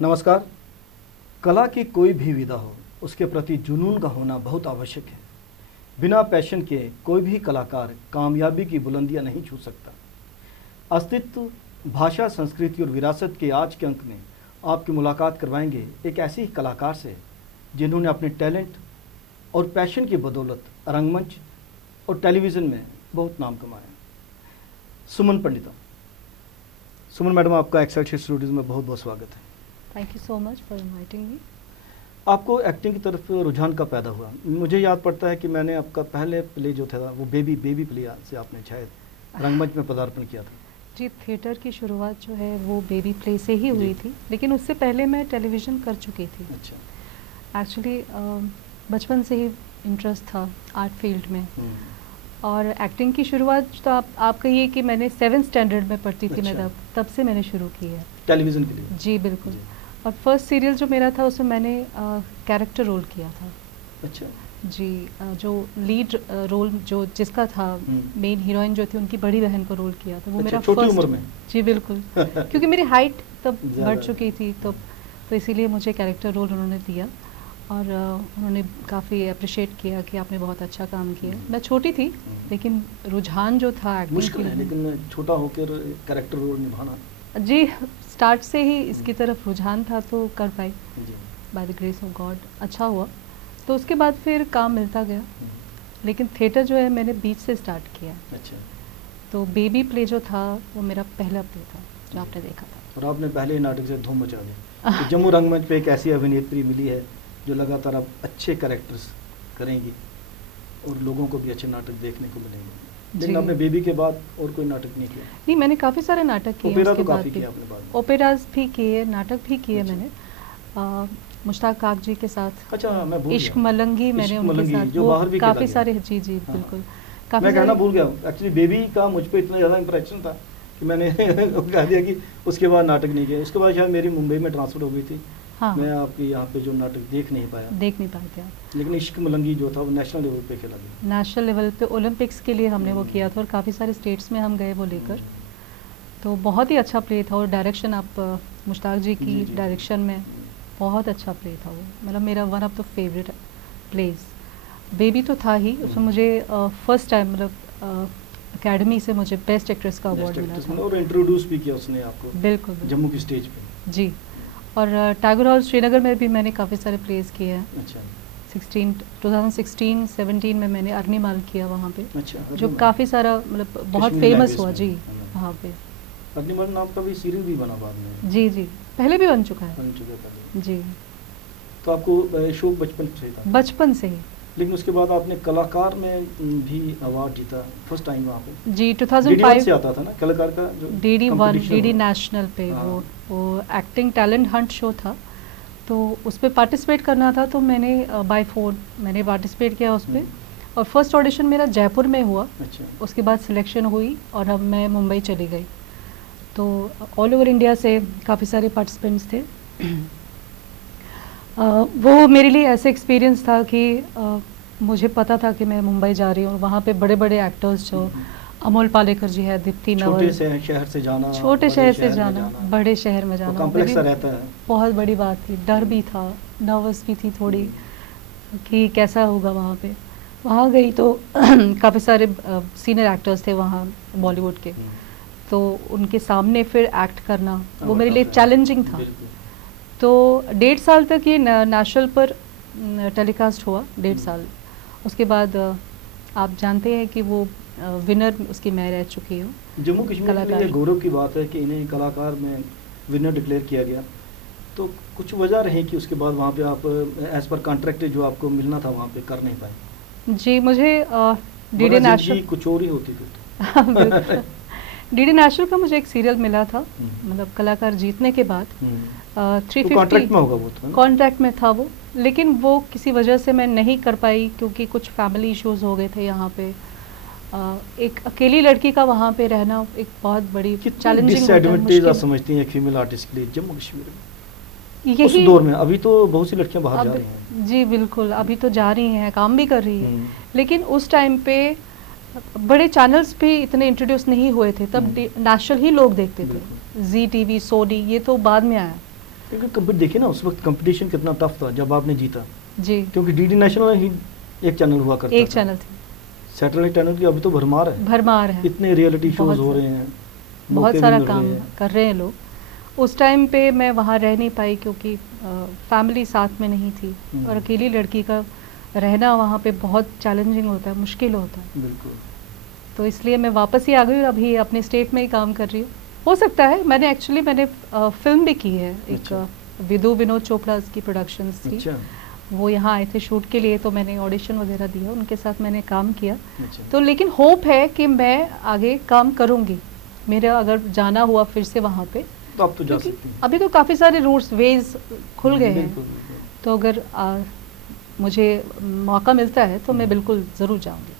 नमस्कार। कला की कोई भी विधा हो, उसके प्रति जुनून का होना बहुत आवश्यक है। बिना पैशन के कोई भी कलाकार कामयाबी की बुलंदियां नहीं छू सकता। अस्तित्व, भाषा, संस्कृति और विरासत के आज के अंक में आपकी मुलाकात करवाएंगे एक ऐसे ही कलाकार से जिन्होंने अपने टैलेंट और पैशन की बदौलत रंगमंच और टेलीविज़न में बहुत नाम कमाया। सुमन पंडिता। सुमन मैडम, आपका एक्साइटेड स्टूडियोज में बहुत बहुत स्वागत है। Thank you so much for inviting me. आपको एक्टिंग की तरफ रुझान कब पैदा हुआ? मुझे याद पड़ता है कि मैंने आपका पहले प्ले जो था वो बेबी प्ले से आपने शायद रंगमंच में पदार्पण किया था। जी, थिएटर की शुरुआत जो है वो बेबी प्ले से ही हुई थी, लेकिन उससे पहले मैं टेलीविज़न कर चुकी थी। अच्छा। एक्चुअली बचपन से ही इंटरेस्ट था आर्ट फील्ड में। और एक्टिंग की शुरुआत तो आप कहिए कि मैंने 7th स्टैंडर्ड में पढ़ती थी। मैं तब से मैंने शुरू की है टेलीविज़न के लिए। जी बिल्कुल। और फर्स्ट सीरियल जो मेरा था उसमें मैंने कैरेक्टर रोल किया था। अच्छा जी, जो लीड रोल जो जिसका था, मेन हीरोइन जो थी उनकी बड़ी बहन को रोल किया था। वो मेरा छोटी उम्र में? जी बिल्कुल। क्योंकि मेरी हाइट तब बढ़ चुकी थी तो इसीलिए मुझे कैरेक्टर रोल उन्होंने दिया और उन्होंने काफ़ी अप्रिशिएट किया कि आपने बहुत अच्छा काम किया। मैं छोटी थी लेकिन रुझान जो था एक्टिंग मुश्किल है, लेकिन छोटा होकर कैरेक्टर रोल निभाना। जी, स्टार्ट से ही इसकी तरफ रुझान था तो कर pi by the grace of God. अच्छा हुआ। तो उसके बाद फिर काम मिलता गया, लेकिन थिएटर जो है मैंने बीच से स्टार्ट किया। अच्छा। तो बेबी प्ले जो था वो मेरा पहला प्ले था जो आपने देखा था। और आपने पहले नाटक से धूम मचा दी। तो जम्मू रंगमंच पे एक ऐसी अभिनेत्री मिली है जो लगातार अब अच्छे कैरेक्टर्स करेंगी और लोगों को भी अच्छे नाटक देखने को मिलेंगे। लेकिन आपने बेबी के बाद और कोई नाटक नहीं किया? नहीं, मैंने काफ़ी सारे नाटक किए। ओपेरा तो काफ़ी किया आपने बाद में। ओपेराज भी किए, नाटक भी किए मैंने। मुश्ताक काक जी के साथ। अच्छा, मैं भूल इश्क मलंगी मैंने उनके साथ जो बाहर भी काफ़ी सारे। जी जी बिल्कुल। मैं कहना भूल गया, एक्चुअली बेबी का मुझ पे इतना ज़्यादा इंप्रेशन था कि मैंने कह दिया कि उसके बाद नाटक नहीं किया। उसके बाद शायद मेरी मुंबई में ट्रांसफर हो गई थी। हाँ। मैं आपके यहाँ पे जो नाटक देख नहीं पाए थे आप। लेकिन इश्क मलंगी जो था वो नेशनल लेवल पे खेला गया। नेशनल लेवल पे ओलंपिक्स के लिए हमने वो किया था और काफ़ी सारे स्टेट्स में हम गए वो लेकर। तो बहुत ही अच्छा प्ले था और डायरेक्शन आप मुश्ताक जी की डायरेक्शन में बहुत अच्छा प्ले था वो। मतलब मेरा one of the favourite plays. Baby तो था ही, उसमें मुझे फर्स्ट टाइम मतलब एकेडमी से मुझे बेस्ट एक्ट्रेस का अवार्ड मिला था। और इंट्रोड्यूस भी किया उसने आपको बिल्कुल जम्मू की स्टेज पे। जी। और टैगोर हॉल श्रीनगर में भी मैंने काफ़ी सारे प्लेस किए हैं। अच्छा। 2016-17 में मैंने अर्नीमाल किया वहाँ पे। अच्छा। जो काफ़ी सारा मतलब बहुत फेमस हुआ जी वहाँ पे। अर्नीमाल नाम का भी सीरीज भी बना बाद में? जी जी, पहले भी बन चुका है। पहले जी। तो आपको शौक बचपन से था? बचपन से ही। लेकिन उसके बाद आपने कलाकार में भी अवार्ड जीता फर्स्ट टाइम वहाँ पे। जी, 2005 से आता था ना कलाकार का जो DD नेशनल पे। वो एक्टिंग टैलेंट हंट शो था, तो उस पर पार्टिसिपेट करना था। तो मैंने बाय फोन मैंने पार्टिसिपेट किया उस पर और फर्स्ट ऑडिशन मेरा जयपुर में हुआ। अच्छा। उसके बाद सिलेक्शन हुई और अब मैं मुंबई चली गई। तो ऑल ओवर इंडिया से काफ़ी सारे पार्टिसिपेंट्स थे। वो मेरे लिए ऐसे एक्सपीरियंस था कि मुझे पता था कि मैं मुंबई जा रही हूँ। वहाँ पे बड़े बड़े एक्टर्स जो अमोल पालेकर जी है, दीप्ति नवल। छोटे शहर से जाना, बड़े शहर में जाना कॉम्प्लेक्स रहता है। बहुत बड़ी बात थी। डर भी था, नर्वस भी थी थोड़ी कि कैसा होगा वहाँ पे। वहाँ गई तो काफ़ी सारे सीनियर एक्टर्स थे वहाँ बॉलीवुड के, तो उनके सामने फिर एक्ट करना वो मेरे लिए चैलेंजिंग था। तो 1.5 साल तक ये नेशनल पर टेलीकास्ट हुआ, 1.5 साल। उसके बाद आप जानते हैं कि वो विनर उसकी मैं रह चुकी हूँ। जम्मू कश्मीर के लिए गौरव की बात है कि इन्हें कलाकार में विनर डिक्लेयर किया गया। तो कुछ वजह रही कि उसके बाद वहाँ पे आप एज पर कॉन्ट्रैक्ट जो आपको मिलना था वहाँ पे कर नहीं पाए? जी, मुझे DD नेशनल कुछ और ही होती थी। DD नेशनल का मुझे एक सीरियल मिला था, मतलब कलाकार जीतने के बाद 350 कॉन्ट्रैक्ट में होगा वो तो, कॉन्ट्रैक्ट में था वो। लेकिन वो किसी वजह से मैं नहीं कर पाई क्योंकि कुछ फैमिली इश्यूज हो गए थे यहाँ पे। एक अकेली लड़की का वहाँ पे रहना एक बहुत बड़ी चैलेंजिंग डिसएडवांटेज आप समझती हैं फीमेल आर्टिस्ट के लिए जम्मू कश्मीर में उस दौर में? अभी तो बहुत सी लड़कियां बाहर जा रही हैं। जी बिल्कुल, अभी तो जा रही हैं, काम भी कर रही हैं। लेकिन उस टाइम पे बड़े चैनल्स भी इतने इंट्रोड्यूस नहीं हुए थे, तब नेशनल ही लोग देखते थे। ZTV, सोनी, ये तो बाद में आया। क्योंकि देखिए ना उस वक्त कंपटीशन कितना टफ था जब आपने जीता, जी, क्योंकि डीडी नेशनल ही एक चैनल हुआ करता एक था, चैनल थी, सैटेलाइट चैनल की अभी तो भरमार है, भरमार है, इतने रियलिटी शोज बहुत हो रहे हैं, बहुत मौके भी सारा मिल रहे काम हैं। कर रहे हैं लोग। उस टाइम पे मैं वहाँ रह नहीं पाई क्योंकि फैमिली साथ में नहीं थी, और अकेली लड़की का रहना वहाँ पे बहुत चैलेंजिंग होता है, मुश्किल होता है, बिल्कुल। तो इसलिए मैं वापस ही आ गई, अभी अपने स्टेट में ही काम कर रही हूँ। हो सकता है, मैंने फिल्म भी की है, एक अच्छा। विदु विनोद चोपड़ा की प्रोडक्शंस थी, अच्छा वो यहाँ आए थे शूट के लिए, तो मैंने ऑडिशन वगैरह दिया, उनके साथ मैंने काम किया। अच्छा। तो लेकिन होप है कि मैं आगे काम करूँगी, मेरा अगर जाना हुआ फिर से वहाँ पे, तो आप तो जा क्योंकि सकती हैं। अभी तो काफ़ी सारे रूट्स वेज खुल गए हैं, बिल्कुल, बिल्कुल। तो अगर मुझे मौका मिलता है तो मैं बिल्कुल ज़रूर जाऊँगी।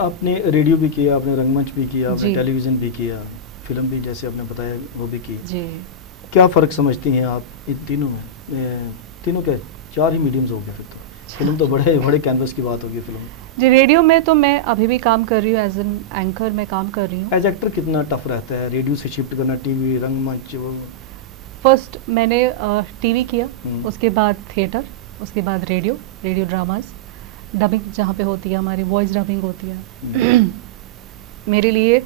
आपने रेडियो भी किया, आपने रंगमंच भी किया, आपने जी। टेलीविज़न भी किया, फिल्म भी जैसे आपने बताया वो भी की। जी, क्या फ़र्क समझती हैं आप इन तीनों में? तीनों क्या, 4 ही मीडियम्स हो गए फिर तो। फिल्म तो बड़े बड़े कैनवस की बात होगी फिल्म। जी, रेडियो में तो मैं अभी भी काम कर रही हूँ, एज एन एंकर मैं काम कर रही हूँ। एज एक्टर कितना टफ रहता है रेडियो से शिफ्ट करना, टीवी, रंगमंच? वो फर्स्ट मैंने टीवी किया, हम्म। उसके बाद थिएटर, उसके बाद रेडियो ड्रामास, डबिंग जहाँ पे होती है, हमारी वॉइस डबिंग होती है। मेरे लिए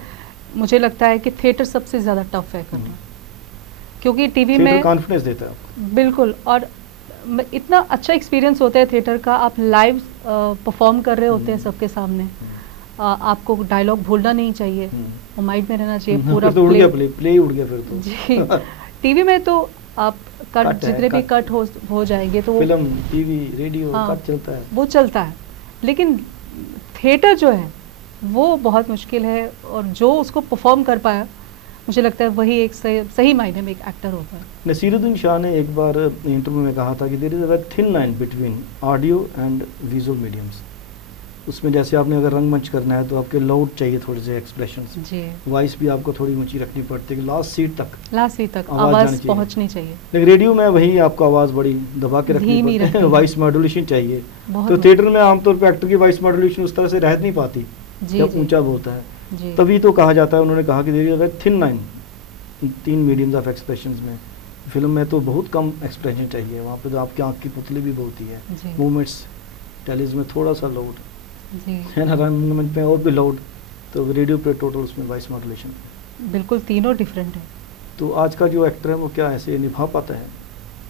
मुझे लगता है कि थिएटर सबसे ज़्यादा टफ है करना, क्योंकि टीवी थिएटर में कॉन्फिडेंस देता है आपको। बिल्कुल, और इतना अच्छा एक्सपीरियंस होता है थिएटर का, आप लाइव परफॉर्म कर रहे होते हैं सबके सामने, आपको डायलॉग भूलना नहीं चाहिए, वो माइंड में रहना चाहिए पूरा। फिर तो उड़ गया प्ले उड़ गया फिर तो। जी, टीवी में तो आप कट कट है, जितने भी कट। कट हो जाएंगे तो फिल्म, टीवी, रेडियो हाँ, कट चलता है। वो चलता है, लेकिन थिएटर जो है वो बहुत मुश्किल है, और जो उसको परफॉर्म कर पाया, मुझे लगता है वही एक सही मायने में एक एक्टर होता है। नसीरुद्दीन शाह ने एक बार इंटरव्यू में कहा था कि there is a very thin line between audio and visual mediums. उसमें जैसे आपने अगर रंगमंच करना है तो आपके लाउड चाहिए थोड़े से एक्सप्रेशंस, जी, वॉइस भी आपको थोड़ी ऊंची रखनी पड़ती है, लास्ट सीट तक आवाज़ जानी चाहिए। पहुंचनी चाहिए। लेकिन रेडियो में वही आपको आवाज़ बड़ी दबा के रखनी धीमी पड़ती है, रखनी वॉइस मॉड्यूलेशन चाहिए। बहुत तो थिएटर में आमतौर पर एक्टर की वॉइस मॉड्यूलेशन उस तरह से रह नहीं पाती जी, जब जी, ऊंचा बोलता है। जी, तभी तो कहा जाता है, उन्होंने कहा कि there is a very thin line, 3 mediums of expressions में। फिल्म में तो बहुत कम एक्सप्रेशन चाहिए, वहाँ पे तो आपकी आँख की पुतली भी बोलती है, जी, मूवमेंट्स। टेलीविजन में थोड़ा सा लाउड जी, है ना, रंगमंच में और भी लाउड, तो रेडियो पे टोटल उसमें वॉइस मॉड्यूलेशन। बिल्कुल तीनों डिफरेंट है। तो आज का जो एक्टर है वो क्या ऐसे निभा पाता है,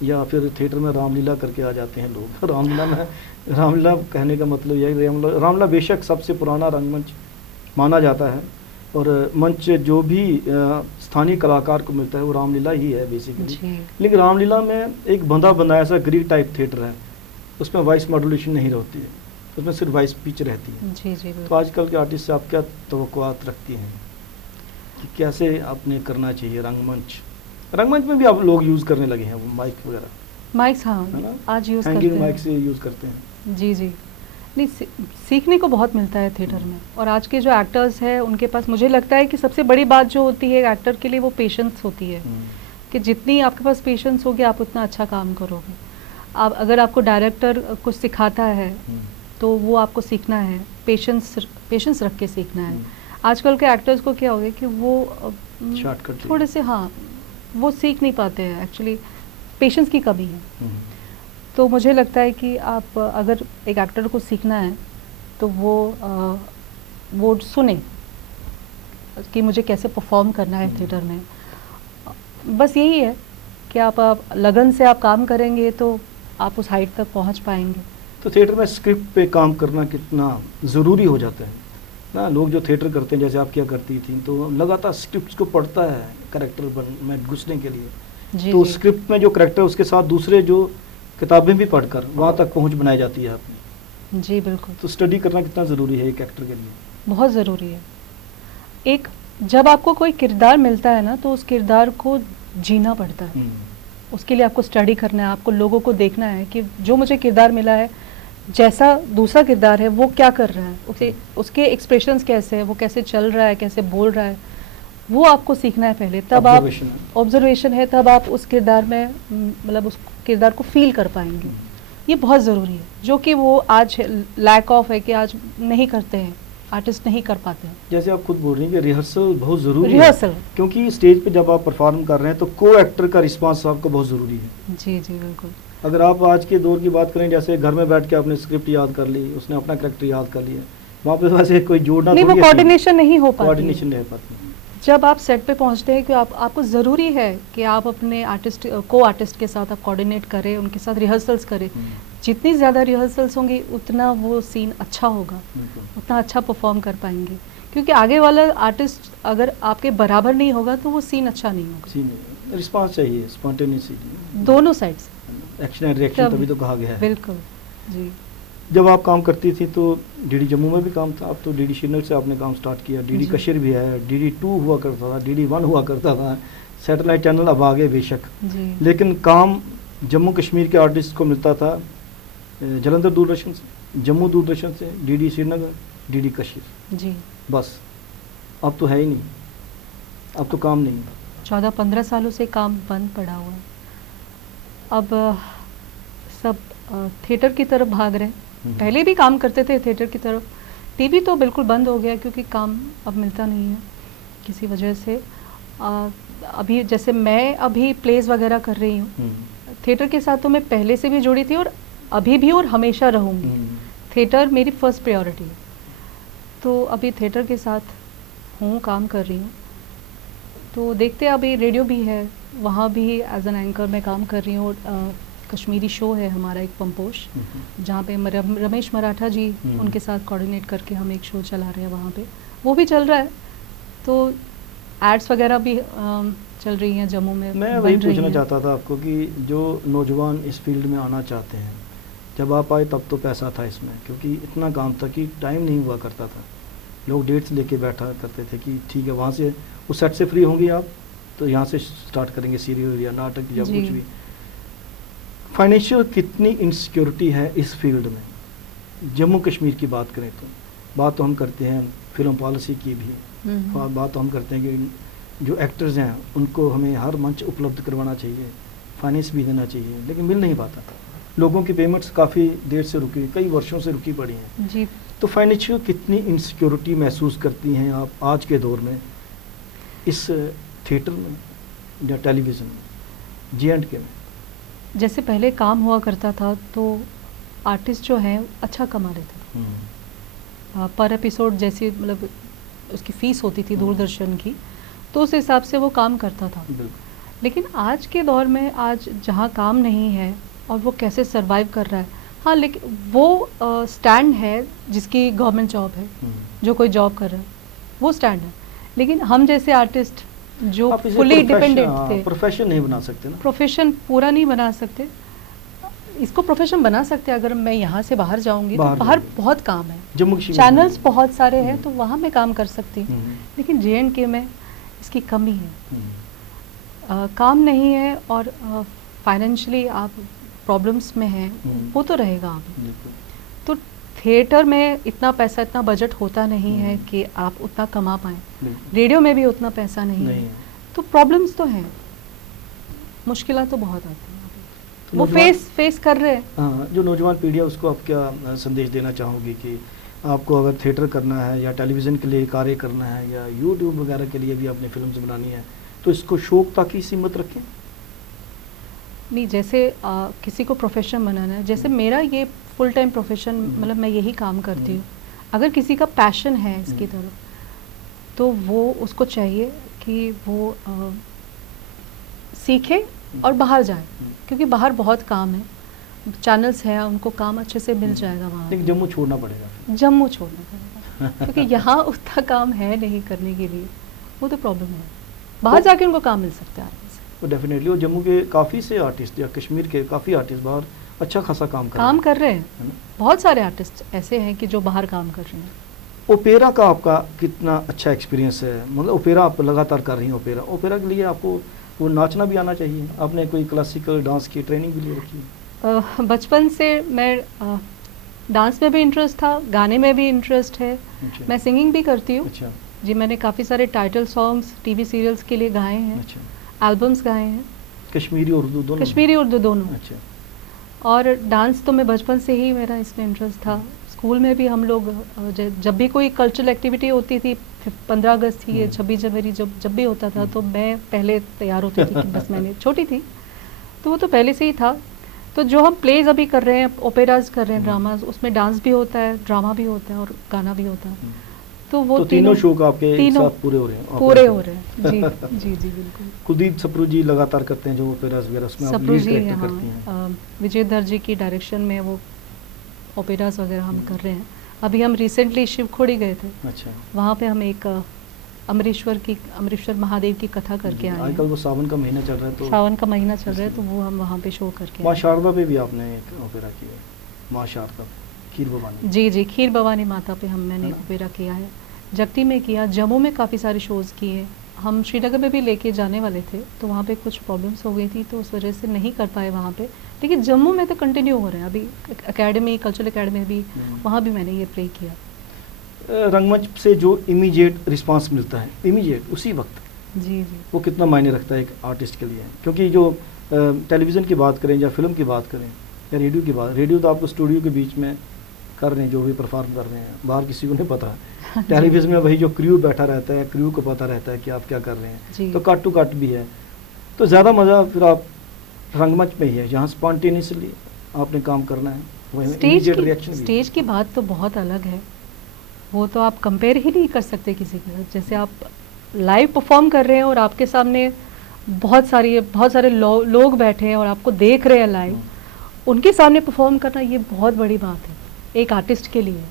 या फिर थिएटर में रामलीला करके आ जाते हैं लोग? रामलीला कहने का मतलब यह है, रामलीला बेशक सबसे पुराना रंगमंच माना जाता है, और मंच जो भी स्थानीय कलाकार को मिलता है वो रामलीला ही है बेसिकली। जी, लेकिन रामलीला में एक बंधा बंधा ऐसा ग्रीक टाइप थिएटर है, उसमें वॉइस मॉड्यूलेशन नहीं रहती है, उसमें सिर्फ वॉइस पिच रहती है। जी, जी, तो बिल्कुल। आजकल के आर्टिस्ट से आप क्या तवक्कुआत रखती हैं कि कैसे आपने करना चाहिए रंगमंच? रंगमंच में भी आप लोग यूज़ करने लगे हैं वो माइक वगैरह, माइक्स, हाँ, है ना? आज यूज़ करते हैंगिंग माइक हैं। से यूज़ करते हैं। जी, जी, नहीं, सीखने को बहुत मिलता है थिएटर में, और आज के जो एक्टर्स हैं उनके पास, मुझे लगता है कि सबसे बड़ी बात जो होती है एक्टर के लिए वो पेशेंस होती है, कि जितनी आपके पास पेशेंस होगी आप उतना अच्छा काम करोगे। आप अगर आपको डायरेक्टर कुछ सिखाता है तो वो आपको सीखना है, पेशेंस रख के सीखना है। आजकल के एक्टर्स को क्या हो गया कि वो शॉर्टकट थोड़े से, हाँ, वो सीख नहीं पाते हैं, एक्चुअली पेशेंस की कमी है। तो मुझे लगता है कि आप अगर एक एक्टर को सीखना है तो वो सुने कि मुझे कैसे परफॉर्म करना है थिएटर में। बस यही है कि आप लगन से आप काम करेंगे तो आप उस हाइट तक पहुंच पाएंगे। तो थिएटर में स्क्रिप्ट पे काम करना कितना ज़रूरी हो जाता है ना? लोग जो थिएटर करते हैं, जैसे आप क्या करती थी, तो लगातार स्क्रिप्ट को पढ़ता है कैरेक्टर में घुसने के लिए। जी, तो जी, स्क्रिप्ट में जो कैरेक्टर, उसके साथ दूसरे जो किताबें भी पढ़कर वहाँ तक पहुँच बनाई जाती है आपने। जी, बिल्कुल, तो स्टडी करना कितना ज़रूरी है एक एक्टर के लिए? बहुत ज़रूरी है। एक जब आपको कोई किरदार मिलता है ना, तो उस किरदार को जीना पड़ता है। उसके लिए आपको स्टडी करना है, आपको लोगों को देखना है कि जो मुझे किरदार मिला है, जैसा दूसरा किरदार है वो क्या कर रहा है, उसके एक्सप्रेशंस कैसे है, वो कैसे चल रहा है, कैसे बोल रहा है, वो आपको सीखना है पहले। तब आप, ऑब्जर्वेशन है, तब आप उस किरदार में मतलब उस किरदार को फील कर पाएंगे। ये बहुत ज़रूरी है, जो कि वो आज लैक ऑफ है, कि आज नहीं करते हैं, आर्टिस्ट नहीं कर पाते हैं। जैसे आप खुद बोल रही हैं कि रिहर्सल बहुत ज़रूरी है, रिहर्सल, क्योंकि स्टेज पे जब आप परफॉर्म कर रहे हैं तो को एक्टर का रिस्पांस आपको बहुत ज़रूरी है। जी जी बिल्कुल। अगर आप आज के दौर की बात करें, जैसे घर में बैठ के आपने स्क्रिप्ट याद कर ली, उसने अपना कैरेक्टर याद कर लिया, वहाँ पे वैसे कोई जोड़ना नहीं, वो थोड़ी है, कोऑर्डिनेशन नहीं हो पाती है। कोऑर्डिनेशन नहीं हो पाती। जब आप सेट पे पहुंचते हैं कि आपको ज़रूरी है कि आप अपने आर्टिस्ट को आर्टिस्ट के साथ आप कोऑर्डिनेट करें, उनके साथ रिहर्सल्स करें। जितनी ज़्यादा रिहर्सल्स होंगी उतना वो सीन अच्छा होगा, उतना अच्छा परफॉर्म कर पाएंगे, क्योंकि आगे वाला आर्टिस्ट अगर आपके बराबर नहीं होगा तो वो सीन अच्छा नहीं होगा। सीन रिस्पांस चाहिए, स्पॉन्टेनियसली दोनों साइड से, एक्शन एंड रिएक्शन, तभी तो कहा गया है। बिल्कुल जी। जब आप काम करती थी तो डीडी जम्मू में भी काम था, अब तो डीडी श्रीनगर से आपने काम स्टार्ट किया, डीडी कश्मीर भी है, डीडी 2 हुआ करता था, डीडी 1 हुआ करता था, सैटेलाइट चैनल अब आ गए बेशक जी। लेकिन काम जम्मू कश्मीर के आर्टिस्ट को मिलता था जलंधर दूरदर्शन से, जम्मू दूरदर्शन से, डीडी श्रीनगर, डीडी कश्मीर जी। बस अब तो है ही नहीं, अब तो काम नहीं। 14-15 सालों से काम बंद पड़ा हुआ है। अब सब थिएटर की तरफ भाग रहे हैं। पहले भी काम करते थे थिएटर की तरफ, टीवी तो बिल्कुल बंद हो गया क्योंकि काम अब मिलता नहीं है किसी वजह से। अभी जैसे मैं अभी प्लेस वगैरह कर रही हूँ, थिएटर के साथ तो मैं पहले से भी जुड़ी थी और अभी भी और हमेशा रहूँगी। थिएटर मेरी फर्स्ट प्रायोरिटी है, तो अभी थिएटर के साथ हूँ, काम कर रही हूँ। तो देखते हैं, अभी रेडियो भी है, वहाँ भी एज एन एंकर मैं काम कर रही हूँ। कश्मीरी शो है हमारा एक पंपोश, जहाँ पे रमेश मराठा जी उनके साथ कोऑर्डिनेट करके हम एक शो चला रहे हैं, वहाँ पे वो भी चल रहा है। तो एड्स वगैरह भी चल रही हैं जम्मू में। मैं वही पूछना चाहता था आपको कि जो नौजवान इस फील्ड में आना चाहते हैं, जब आप आए तब तो पैसा था इसमें, क्योंकि इतना काम था कि टाइम नहीं हुआ करता था, लोग डेट्स लेके बैठा करते थे कि ठीक है वहाँ से उस सेट से फ्री होंगी आप तो यहाँ से स्टार्ट करेंगे सीरियल या नाटक या कुछ भी। फाइनेंशियल कितनी इनसिक्योरिटी है इस फील्ड में? जम्मू कश्मीर की बात करें तो बात तो हम करते हैं फिल्म पॉलिसी की भी, बात तो हम करते हैं कि जो एक्टर्स हैं उनको हमें हर मंच उपलब्ध करवाना चाहिए, फाइनेंस भी देना चाहिए, लेकिन मिल नहीं पाता। लोगों की पेमेंट्स काफ़ी देर से रुकी, कई वर्षों से रुकी पड़ी हैं जी। तो फाइनेंशियल कितनी इनसिक्योरिटी महसूस करती हैं आप आज के दौर में इस थिएटर में या टेलीविज़न में, J&K में? जैसे पहले काम हुआ करता था तो आर्टिस्ट जो है अच्छा कमा लेते थे, पर एपिसोड जैसी मतलब उसकी फ़ीस होती थी दूरदर्शन की, तो उस हिसाब से वो काम करता था। लेकिन आज के दौर में, आज जहाँ काम नहीं है और वो कैसे सरवाइव कर रहा है, हाँ, लेकिन वो स्टैंड है जिसकी गवर्नमेंट जॉब है, जो कोई जॉब कर रहा है वो स्टैंड है। लेकिन हम जैसे आर्टिस्ट जो फुली डिपेंडेंट थे, प्रोफेशन नहीं बना सकते ना, प्रोफेशन पूरा नहीं बना सकते। इसको प्रोफेशन बना सकते हैं अगर मैं यहाँ से बाहर जाऊंगी, तो बाहर बहुत काम है, चैनल्स बहुत सारे हैं, तो वहाँ मैं काम कर सकती हूँ। लेकिन J&K में इसकी कमी है, काम नहीं है और फाइनेंशियली आप प्रॉब्लम्स में हैं, वो तो रहेगा आप। तो थिएटर में इतना पैसा, इतना बजट होता नहीं है कि आप उतना कमा पाएँ, रेडियो में भी उतना पैसा नहीं है, तो प्रॉब्लम्स तो हैं, मुश्किलात तो बहुत आती हैं, तो वो फेस कर रहे हैं। हाँ, जो नौजवान पीढ़ी है उसको आप क्या संदेश देना चाहोगी कि आपको अगर थिएटर करना है या टेलीविज़न के लिए कार्य करना है या यूट्यूब वगैरह के लिए भी आपने फिल्म बनानी है, तो इसको शौक तक ही सीमित रखें? नहीं, जैसे किसी को प्रोफेशन बनाना है, जैसे मेरा ये फुल टाइम प्रोफेशन, मतलब मैं यही काम करती हूँ। अगर किसी का पैशन है इसकी तरफ, तो वो उसको चाहिए कि वो सीखे और बाहर जाए, क्योंकि बाहर बहुत काम है, चैनल्स हैं, उनको काम अच्छे से मिल जाएगा वहाँ। लेकिन जम्मू छोड़ना पड़ेगा, जम्मू छोड़ना पड़ेगा क्योंकि यहाँ उतना काम है नहीं करने के लिए, वो तो प्रॉब्लम है। बाहर जाके उनको काम मिल सकता है तो डेफिनेटली। और जम्मू के काफ़ी से आर्टिस्ट या कश्मीर के काफ़ी आर्टिस्ट बाहर अच्छा खासा काम कर रहे हैं। बहुत सारे आर्टिस्ट ऐसे हैं कि जो बाहर काम कर रहे हैं। ओपेरा का आपका कितना अच्छा एक्सपीरियंस है? मतलब ओपेरा आप लगातार कर रही हैं, ओपेरा के लिए आपको वो नाचना भी आना चाहिए, आपने कोई क्लासिकल डांस की ट्रेनिंग भी ले रखी है? बचपन से मैं डांस में भी इंटरेस्ट था, गाने में भी इंटरेस्ट है। अच्छा। मैं सिंगिंग भी करती हूँ। अच्छा। जी, मैंने काफ़ी सारे टाइटल सॉन्ग्स टीवी सीरियल्स के लिए गाए हैं। अच्छा। एल्बम्स गाए हैं, कश्मीरी उर्दू दोनों? कश्मीरी उर्दू दोनों। अच्छा। और डांस तो मैं बचपन से ही, मेरा इसमें इंटरेस्ट था। स्कूल में भी हम लोग जब भी कोई कल्चरल एक्टिविटी होती थी, 15 अगस्त थी या 26 जनवरी, जब भी होता था, तो मैं पहले तैयार होती थी कि बस मैंने छोटी थी तो वो तो पहले से ही था। तो जो हम प्लेज अभी कर रहे हैं, ओपेराज कर रहे हैं, ड्रामाज, उसमें डांस भी होता है, ड्रामा भी होता है और गाना भी होता है। तो वो तो तीनों शो का आपके एक साथ पूरे हो रहे हैं? पूरे हो रहे हैं जी जी जी बिल्कुल। कुलदीप सप्रू जी लगातार करते हैं जो ओपेराज वगैरह, उसमें आप लीड कैरेक्टर करती हैं। विजय धर जी की डायरेक्शन में वो ओपेराज वगैरह हम कर रहे हैं। अभी हम रिसेंटली शिवखोड़ी गए थे। अच्छा। वहाँ पे हम एक अमरेश्वर महादेव की कथा करके आए हैं। आजकल वो सावन का महीना चल रहा है, तो सावन का महीना चल रहा है, तो वो हम वहाँ पे शो करके माँ शारदा पे भी आपने एक ओपेरा किया है, माँ शारदा, खीर भवानी। जी जी, खीर भवानी माता पे मैंने ओपेरा किया है। जगती में किया, जम्मू में काफ़ी सारे शोज़ किए। हम श्रीनगर में भी लेके जाने वाले थे, तो वहाँ पे कुछ प्रॉब्लम्स हो गई थी, तो उस वजह से नहीं कर पाए वहाँ पे। लेकिन जम्मू में तो कंटिन्यू हो रहे हैं अभी, एकेडमी, कल्चरल एकेडमी भी, वहाँ भी मैंने ये प्ले किया। रंगमंच से जो इमीडिएट रिस्पांस मिलता है, इमीडिएट उसी वक्त, जी जी, वो कितना मायने रखता है एक आर्टिस्ट के लिए? क्योंकि जो टेलीविज़न की बात करें या फिल्म की बात करें या रेडियो की बात, रेडियो तो आपको स्टूडियो के बीच में कर रहे हैं, जो भी परफॉर्म कर रहे हैं, बाहर किसी को नहीं पता। टेलीविज़न में वही जो क्रू बैठा रहता है, क्रू को पता रहता है कि आप क्या कर रहे हैं, तो कट टू कट भी है। तो ज़्यादा मज़ा फिर आप रंगमंच में ही है, जहाँ स्पॉन्टेनियसली आपने काम करना है, वही इमीडिएट रिएक्शन। स्टेज की बात तो बहुत अलग है, वो तो आप कंपेयर ही नहीं कर सकते किसी के साथ। जैसे आप लाइव परफॉर्म कर रहे हैं और आपके सामने बहुत सारे लोग बैठे हैं और आपको देख रहे हैं लाइव, उनके सामने परफॉर्म करना ये बहुत बड़ी बात है एक आर्टिस्ट के लिए।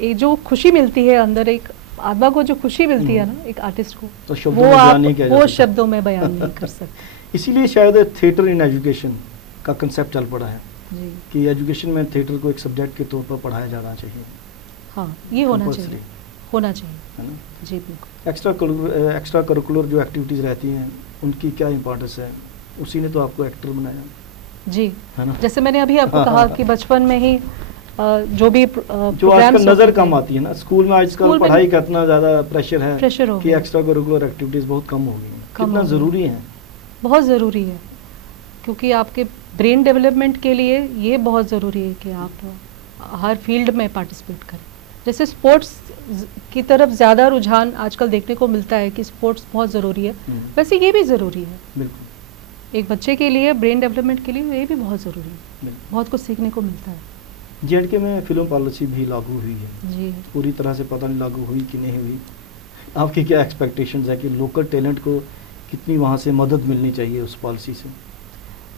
ये जो खुशी मिलती है अंदर, एक आत्मा को जो खुशी मिलती है ना एक आर्टिस्ट को, तो वो शब्दों में बयान नहीं कर सकते। इसीलिए शायद थिएटर इन एजुकेशन का कंसेप्ट चल पड़ा है जी, कि एजुकेशन में थिएटर को एक सब्जेक्ट के तौर पर पढ़ाया जाना चाहिए। हाँ, ये होना चाहिए है ना जी, बिल्कुल। एक्स्ट्रा करिकुलर जो एक्टिविटीज़ रहती हैं उनकी क्या इंपॉर्टेंस है? उसी ने तो आपको एक्टर बनाया जी, है ना। जैसे मैंने अभी आपको कहा कि बचपन में ही जो भी जो आजकल नज़र कम आती है ना स्कूल में, आजकल पढ़ाई का इतना ज़्यादा प्रेशर है कि एक्स्ट्रा करिकुलर एक्टिविटीज़ बहुत कम हो गई हैं। कितना ज़रूरी है? बहुत ज़रूरी है, क्योंकि आपके ब्रेन डेवलपमेंट के लिए ये बहुत ज़रूरी है कि आप हर फील्ड में पार्टिसिपेट करें। जैसे स्पोर्ट्स की तरफ ज़्यादा रुझान आजकल देखने को मिलता है कि स्पोर्ट्स बहुत ज़रूरी है, वैसे ये भी ज़रूरी है। बिल्कुल, एक बच्चे के लिए ब्रेन डेवलपमेंट के लिए ये भी बहुत ज़रूरी है, बहुत कुछ सीखने को मिलता है। जेएंडके में फिल्म पॉलिसी भी लागू हुई है जी, पूरी तरह से पता नहीं लागू हुई कि नहीं हुई। आपकी क्या एक्सपेक्टेशंस है कि लोकल टैलेंट को कितनी वहाँ से मदद मिलनी चाहिए उस पॉलिसी से,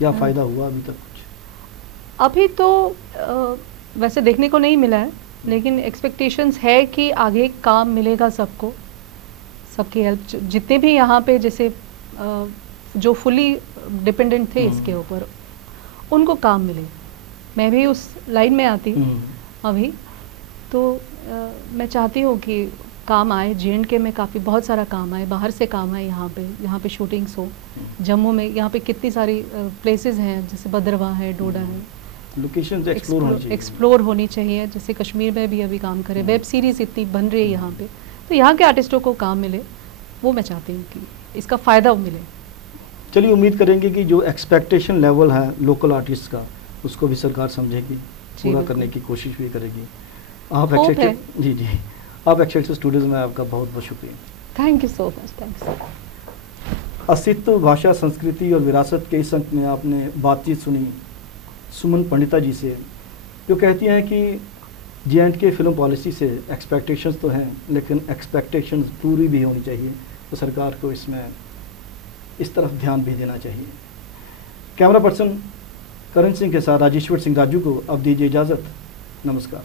या फ़ायदा हुआ अभी तक कुछ? अभी तो वैसे देखने को नहीं मिला है, लेकिन एक्सपेक्टेशंस है कि आगे काम मिलेगा सबको, सबकी हेल्प, जितने भी यहाँ पे जैसे जो फुली डिपेंडेंट थे इसके ऊपर, उनको काम मिले। मैं भी उस लाइन में आती हूँ अभी, तो मैं चाहती हूँ कि काम आए, जेएंडके में काफ़ी बहुत सारा काम आए, बाहर से काम आए, यहाँ पे शूटिंग्स हो। जम्मू में यहाँ पे कितनी सारी प्लेसेस हैं, जैसे भद्रवाह है, डोडा है, लोकेशंस एक्सप्लोर होनी चाहिए। जैसे कश्मीर में भी अभी काम करें, वेब सीरीज़ इतनी बन रही है यहाँ पे, तो यहाँ के आर्टिस्टों को काम मिले, वो मैं चाहती हूँ कि इसका फ़ायदा मिले। चलिए, उम्मीद करेंगे कि जो एक्सपेक्टेशन लेवल है लोकल आर्टिस्ट का, उसको भी सरकार समझेगी, पूरा करने की कोशिश भी करेगी। आप आप एक्सेलेंस स्टूडियोज़ में आपका बहुत बहुत शुक्रिया। Thank you so much. Thanks. अस्तित्व, भाषा, संस्कृति और विरासत के इस अंक में आपने बातचीत सुनी सुमन पंडिता जी से, जो कहती हैं कि जेएंडके फिल्म पॉलिसी से एक्सपेक्टेशंस तो हैं, लेकिन एक्सपेक्टेशंस पूरी भी होनी चाहिए, तो सरकार को इसमें इस तरफ ध्यान भी देना चाहिए। कैमरा पर्सन करण सिंह के साथ राजेश्वर सिंह राजू को अब दीजिए इजाज़त। नमस्कार।